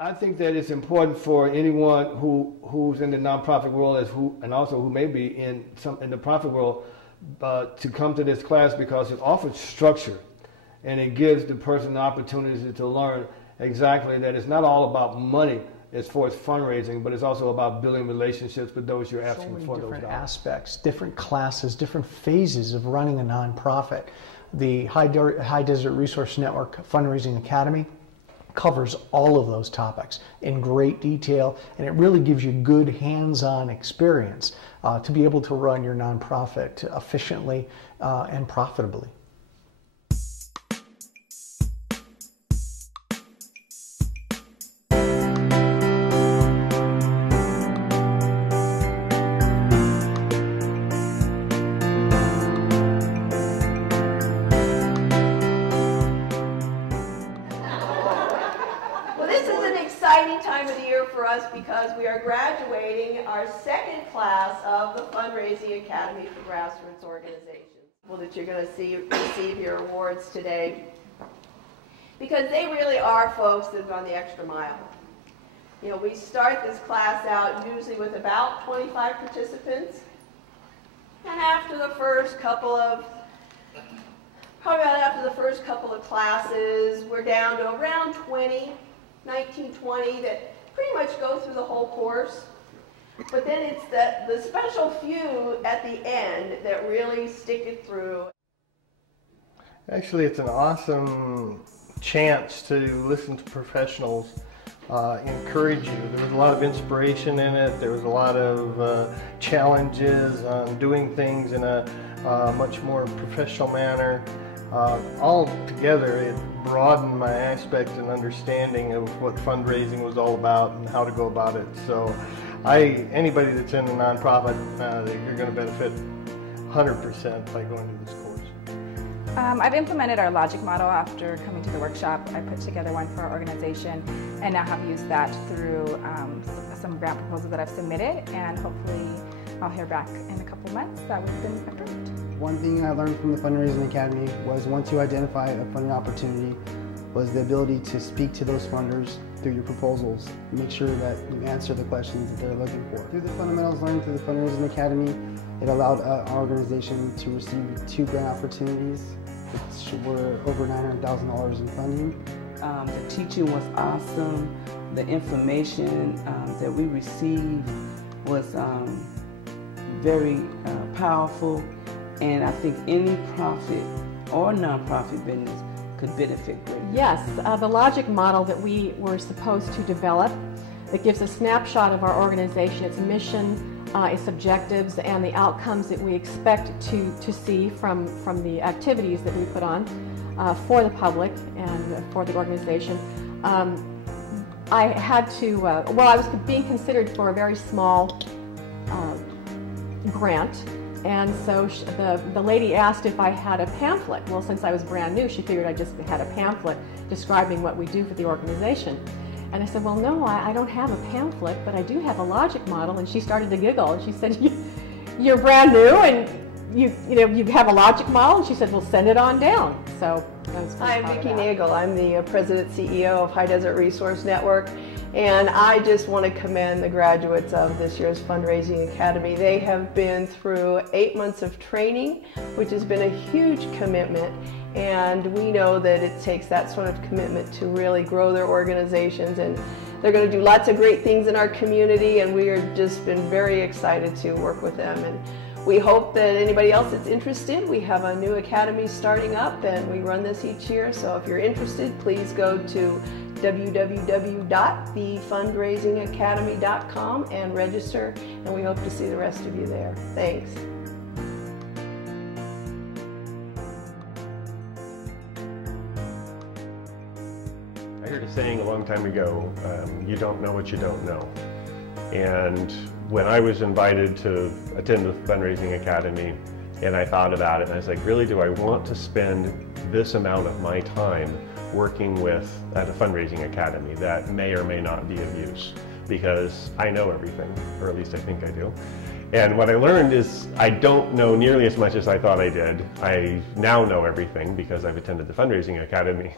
I think that it's important for anyone who's in the nonprofit world and also who may be in the profit world to come to this class, because it offers structure and it gives the person the opportunity to learn exactly that it's not all about money as far as fundraising, but it's also about building relationships with those you're asking for those dollars. So many different aspects, different classes, different phases of running a nonprofit. The High Desert Resource Network Fundraising Academy covers all of those topics in great detail, and it really gives you good hands-on experience to be able to run your nonprofit efficiently and profitably. Exciting time of the year for us because we are graduating our second class of the Fundraising Academy for Grassroots Organizations. Well, that you're going to receive your awards today, because they really are folks that have gone the extra mile. You know, we start this class out usually with about 25 participants, and after the first couple of classes, we're down to around 19, 20 that pretty much go through the whole course. But then it's the special few at the end that really stick it through. Actually, it's an awesome chance to listen to professionals encourage you. There was a lot of inspiration in it. There was a lot of challenges on doing things in a much more professional manner. All together, it broadened my aspect and understanding of what fundraising was all about and how to go about it. So anybody that's in a nonprofit, you're going to benefit 100% by going to this course. I've implemented our logic model after coming to the workshop. I put together one for our organization and now have used that through some grant proposals that I've submitted, and hopefully I'll hear back in a couple months that we've been approved. One thing I learned from the Fundraising Academy was once you identify a funding opportunity was the ability to speak to those funders through your proposals. Make sure that you answer the questions that they're looking for. Through the fundamentals learned through the Fundraising Academy, it allowed our organization to receive 2 grant opportunities, which were over $900,000 in funding. The teaching was awesome. The information that we received was very powerful. And I think any profit or nonprofit business could benefit greatly. Yes, the logic model that we were supposed to develop, that gives a snapshot of our organization, its mission, its objectives, and the outcomes that we expect to see from the activities that we put on for the public and for the organization. I had to, I was being considered for a very small grant. And so the lady asked if I had a pamphlet. Well, since I was brand new, she figured I just had a pamphlet describing what we do for the organization. And I said, well, no, I don't have a pamphlet, but I do have a logic model. And she started to giggle, and she said, you're brand new, and you have a logic model? And she said, well, send it on down. So I was Hi, I'm Vicki Nagel. I'm the President CEO of High Desert Resource Network. And I just want to commend the graduates of this year's Fundraising Academy. They have been through 8 months of training, which has been a huge commitment. And we know that it takes that sort of commitment to really grow their organizations. And they're going to do lots of great things in our community, and we have just been very excited to work with them. And we hope that anybody else that's interested, we have a new academy starting up, and we run this each year. So if you're interested, please go to www.thefundraisingacademy.com and register, and we hope to see the rest of you there. Thanks. I heard a saying a long time ago, you don't know what you don't know. And when I was invited to attend the Fundraising Academy, and I thought about it, and I was like, really, do I want to spend this amount of my time working at a fundraising academy that may or may not be of use? Because I know everything, or at least I think I do. And what I learned is I don't know nearly as much as I thought I did. I now know everything because I've attended the Fundraising Academy.